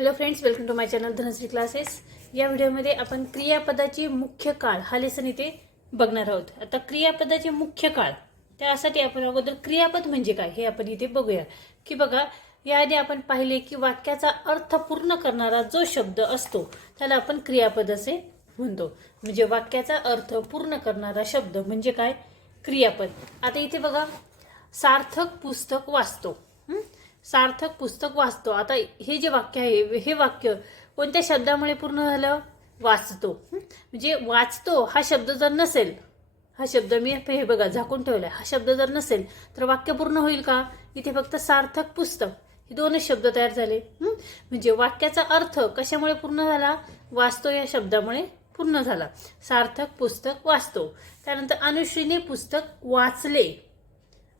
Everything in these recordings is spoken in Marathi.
Hello friends, welcome to my channel Dhanashree classes. या व्हिडिओमध्ये आपण क्रियापदाचे मुख्य काळ हा लेसन इथे बघणार आहोत. आता क्रियापदाचे मुख्य काळ त्यासाठी आपण अगोदर क्रियापद म्हणजे काय हे आपण इथे बघूया. की बघा, याआधी आपण पाहिले की वाक्याचा अर्थ पूर्ण करणारा जो शब्द असतो त्याला आपण क्रियापद असे म्हणतो. म्हणजे वाक्याचा अर्थ पूर्ण करणारा शब्द म्हणजे काय? क्रियापद. आता इथे बघा, सार्थक पुस्तक वाचतो. सार्थक पुस्तक वाचतो. आता हे जे वाक्य आहे, हे वाक्य कोणत्या शब्दामुळे पूर्ण झालं? वाचतो. म्हणजे वाचतो हा शब्द जर नसेल, हा शब्द मी हे बघा झाकून ठेवलाय, हा शब्द जर नसेल तर वाक्य पूर्ण होईल का? इथे फक्त सार्थक पुस्तक हे दोनच शब्द तयार झाले. म्हणजे वाक्याचा अर्थ कशामुळे पूर्ण झाला? वाचतो या शब्दामुळे पूर्ण झाला. सार्थक पुस्तक वाचतो. त्यानंतर अनुश्रीने पुस्तक वाचले.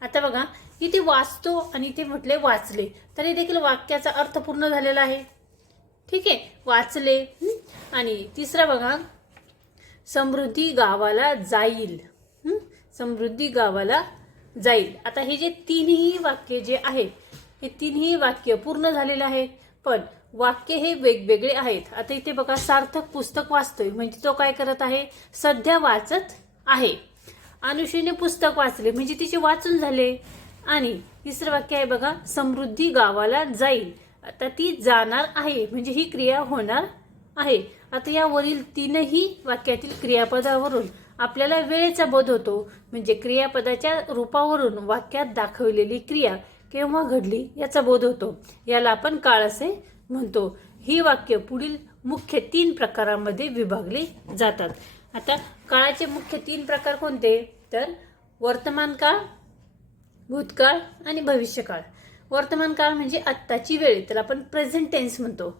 आता बघा, इथे वाचतो आणि इथे म्हटले वाचले, तरी देखील वाक्याचा अर्थ पूर्ण झालेला आहे. ठीक आहे, वाचले. आणि तिसरा बघा, समृद्धी गावाला जाईल. समृद्धी गावाला जाईल. आता हे जे तीनही वाक्य जे आहेत, हे तीनही वाक्य पूर्ण झालेले आहेत, पण वाक्य हे वेगवेगळे आहेत. आता इथे बघा, सार्थक पुस्तक वाचतोय म्हणजे तो काय करत आहे? सध्या वाचत आहे. अनुश्रीने पुस्तक वाचले म्हणजे तिचे वाचून झाले. आणि तिसरं वाक्य आहे बघा, समृद्धी गावाला जाईल. आता ती जाणार आहे म्हणजे ही क्रिया होणार आहे. आता यावरील तीनही वाक्यातील क्रियापदावरून आपल्याला वेळेचा बोध होतो. म्हणजे क्रियापदाच्या रूपावरून वाक्यात दाखवलेली क्रिया केव्हा घडली याचा बोध होतो. याला आपण काळ असे म्हणतो. ही वाक्य पुढील मुख्य 3 प्रकारांमध्ये विभागली जातात. आता काळाचे मुख्य 3 प्रकार कोणते? तर वर्तमान काळ, भूतकाळ आणि भविष्यकाळ. वर्तमान काळ म्हणजे आत्ताची वेळ, त्याला आपण प्रेझेंट टेन्स म्हणतो.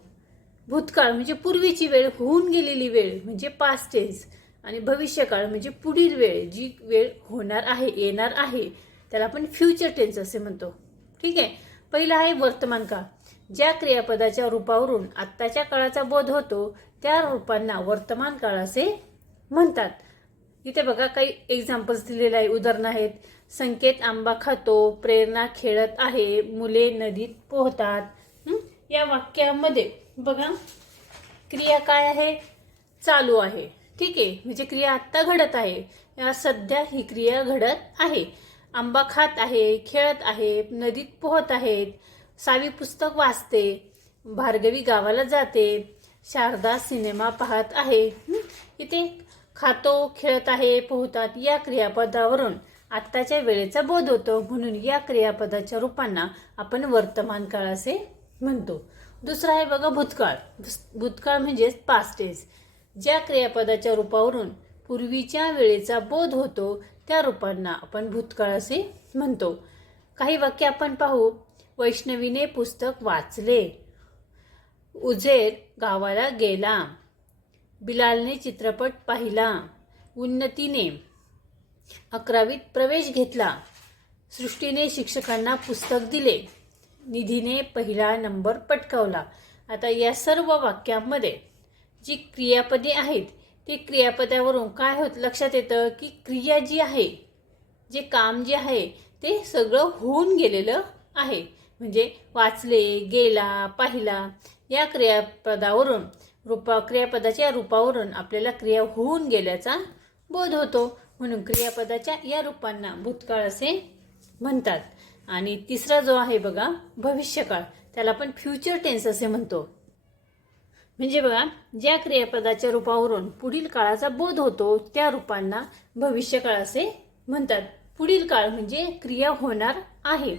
भूतकाळ म्हणजे पूर्वीची वेळ, होऊन गेलेली वेळ म्हणजे पास्ट टेन्स. आणि भविष्यकाळ म्हणजे पुढील वेळ, जी वेळ होणार आहे, येणार आहे, त्याला आपण फ्युचर टेन्स असे म्हणतो. ठीक आहे. पहिला आहे वर्तमान काळ. ज्या क्रियापदाच्या रूपावरून आत्ताच्या काळाचा बोध होतो त्या रूपांना वर्तमान काळ असे म्हणतात. इथे बघा काही एक्झाम्पल्स दिलेले आहे, उदाहरणं आहेत. संकेत आंबा खातो, प्रेरणा खेळत आहे, मुले नदीत पोहतात. या वाक्यामध्ये बघा, क्रिया काय आहे? चालू आहे. ठीक आहे, म्हणजे क्रिया आत्ता घडत आहे. या सध्या ही क्रिया घडत आहे. आंबा खात आहे, खेळत आहे, नदीत पोहत आहेत. सावी पुस्तक वाचते, भार्गवी गावाला जाते, शारदा सिनेमा पाहत आहे. इथे खातो, खेळत आहे, पोहतात या क्रियापदावरून आत्ताच्या वेळेचा बोध होतो. म्हणून या क्रियापदाच्या रूपांना आपण वर्तमान काळ असे म्हणतो. दुसरा आहे बघा भूतकाळ. भूतकाळ म्हणजेच पास्ट टेन्स. ज्या क्रियापदाच्या रूपावरून पूर्वीच्या वेळेचा बोध होतो त्या रूपांना आपण भूतकाळ असे म्हणतो. काही वाक्य आपण पाहू. वैष्णवीने पुस्तक वाचले, उजेर गावाला गेला, बिलालने चित्रपट पाहिला, उन्नतीने 11वीत प्रवेश घेतला, सृष्टीने शिक्षकांना पुस्तक दिले, निधीने पहिला नंबर पटकावला. आता या सर्व वाक्यांमध्ये जी क्रियापदे आहेत ते क्रियापदावरून काय होत लक्षात येतं की क्रिया जी आहे, जे काम जे आहे ते सगळं होऊन गेलेलं आहे. म्हणजे वाचले, गेला, पाहिला या क्रियापदावरून क्रियापदाच्या रूपावरून आपल्याला क्रिया होऊन गेल्याचा बोध होतो. म्हणून क्रियापदाच्या या रूपांना भूतकाळ असे म्हणतात. आणि तिसरा जो आहे बघा भविष्यकाळ, त्याला आपण फ्युचर टेन्स असे म्हणतो. म्हणजे बघा, ज्या क्रियापदाच्या रूपावरून पुढील काळाचा बोध होतो त्या रूपांना भविष्यकाळ असे म्हणतात. पुढील काळ म्हणजे क्रिया होणार आहे.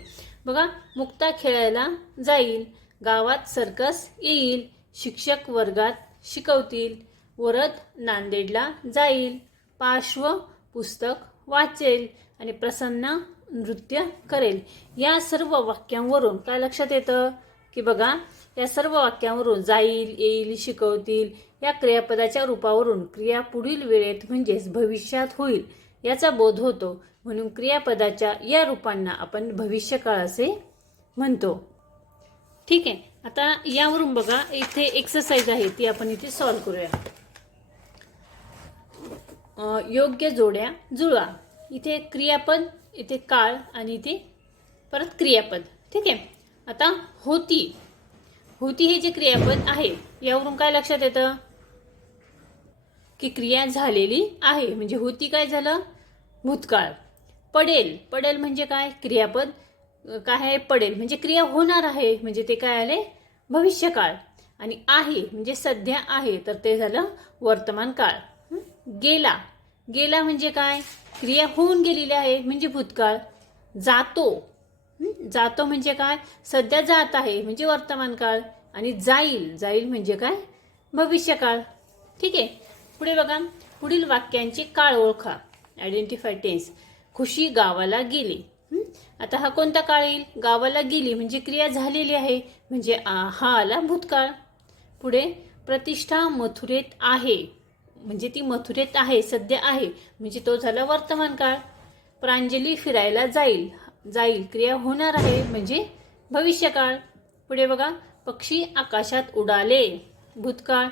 बघा, मुक्ता खेळायला जाईल, गावात सर्कस येईल, शिक्षक वर्गात शिकवतील, वरद नांदेडला जाईल, पार्श्व पुस्तक वाचेल आणि प्रसन्न नृत्य करेल. या सर्व वाक्यांवरून काय लक्षात येतं की बघा, या सर्व वाक्यांवरून जाईल, येईल, शिकवतील या क्रियापदाच्या रूपावरून क्रिया पुढील वेळेत म्हणजेच भविष्यात होईल याचा बोध होतो. म्हणून क्रियापदाच्या या रूपांना आपण भविष्यकाळ असे म्हणतो. ठीक आहे. आता यावरून बघा, इथे एक्सरसाइज आहे ती आपण इथे सॉल्व्ह करूया. योग्य जोड्या जुळवा. इथे क्रियापद, इथे काळ आणि इथे परत क्रियापद. ठीक आहे. आता होती, होती हे जे क्रियापद आहे यावरून काय लक्षात येतं की क्रिया झालेली आहे, म्हणजे होती काय झालं भूतकाळ. पडेल, पडेल म्हणजे काय क्रियापद काय आहे पडेल म्हणजे क्रिया होणार आहे, म्हणजे ते काय आले भविष्यकाळ. आणि आहे म्हणजे सध्या आहे तर ते झालं वर्तमान काळ. गेला, गेला म्हणजे काय क्रिया होऊन गेलेली आहे म्हणजे भूतकाळ. जातो, जातो म्हणजे काय सध्या जात आहे म्हणजे वर्तमान काळ. आणि जाईल, जाईल म्हणजे काय भविष्यकाळ. ठीक आहे. पुढे बघा, पुढील वाक्यांची काळ ओळखा. Identify tense. खुशी गावाला गेली. आता हा कोणता काळ येईल गावाला गेली म्हणजे क्रिया झालेली आहे म्हणजे हा आला भूतकाळ. पुढे प्रतिष्ठा मथुरेत आहे म्हणजे ती मथुरेत आहे सध्या आहे म्हणजे तो झाला वर्तमान काळ. प्रांजली फिरायला जाईल, जाईल क्रिया होणार आहे म्हणजे भविष्यकाळ. पुढे बघा, पक्षी आकाशात उडाले भूतकाळ.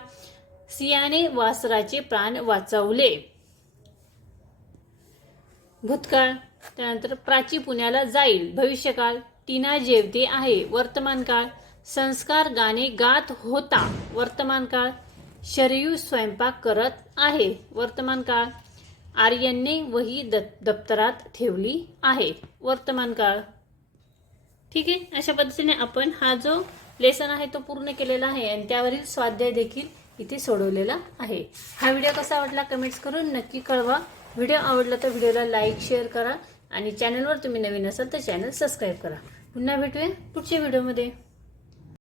सिंहाने वासराचे प्राण वाचवले भूतकाळ. त्यानंतर प्राची पुण्याला जाईल भविष्यकाळ. टीना जेवते आहे वर्तमान काळ. संस्कार गाणे गात होता वर्तमान काळ. शरयू स्वयंपाक करत आहे वर्तमान काळ. आर्यनने वही दप्तरात ठेवली आहे वर्तमान काळ. ठीक आहे. अशा पद्धतीने आपण हा जो लेसन आहे तो पूर्ण केलेला आहे आणि त्यावरील स्वाध्याय देखील इथे सोडवलेला आहे. हा व्हिडिओ कसा वाटला कमेंट्स करून नक्की कळवा. व्हिडिओ आवडला तर व्हिडिओला लाईक शेअर करा आणि चॅनलवर तुम्ही नवीन असाल तर चॅनल सबस्क्राईब करा. पुन्हा भेटूया पुढच्या व्हिडिओमध्ये.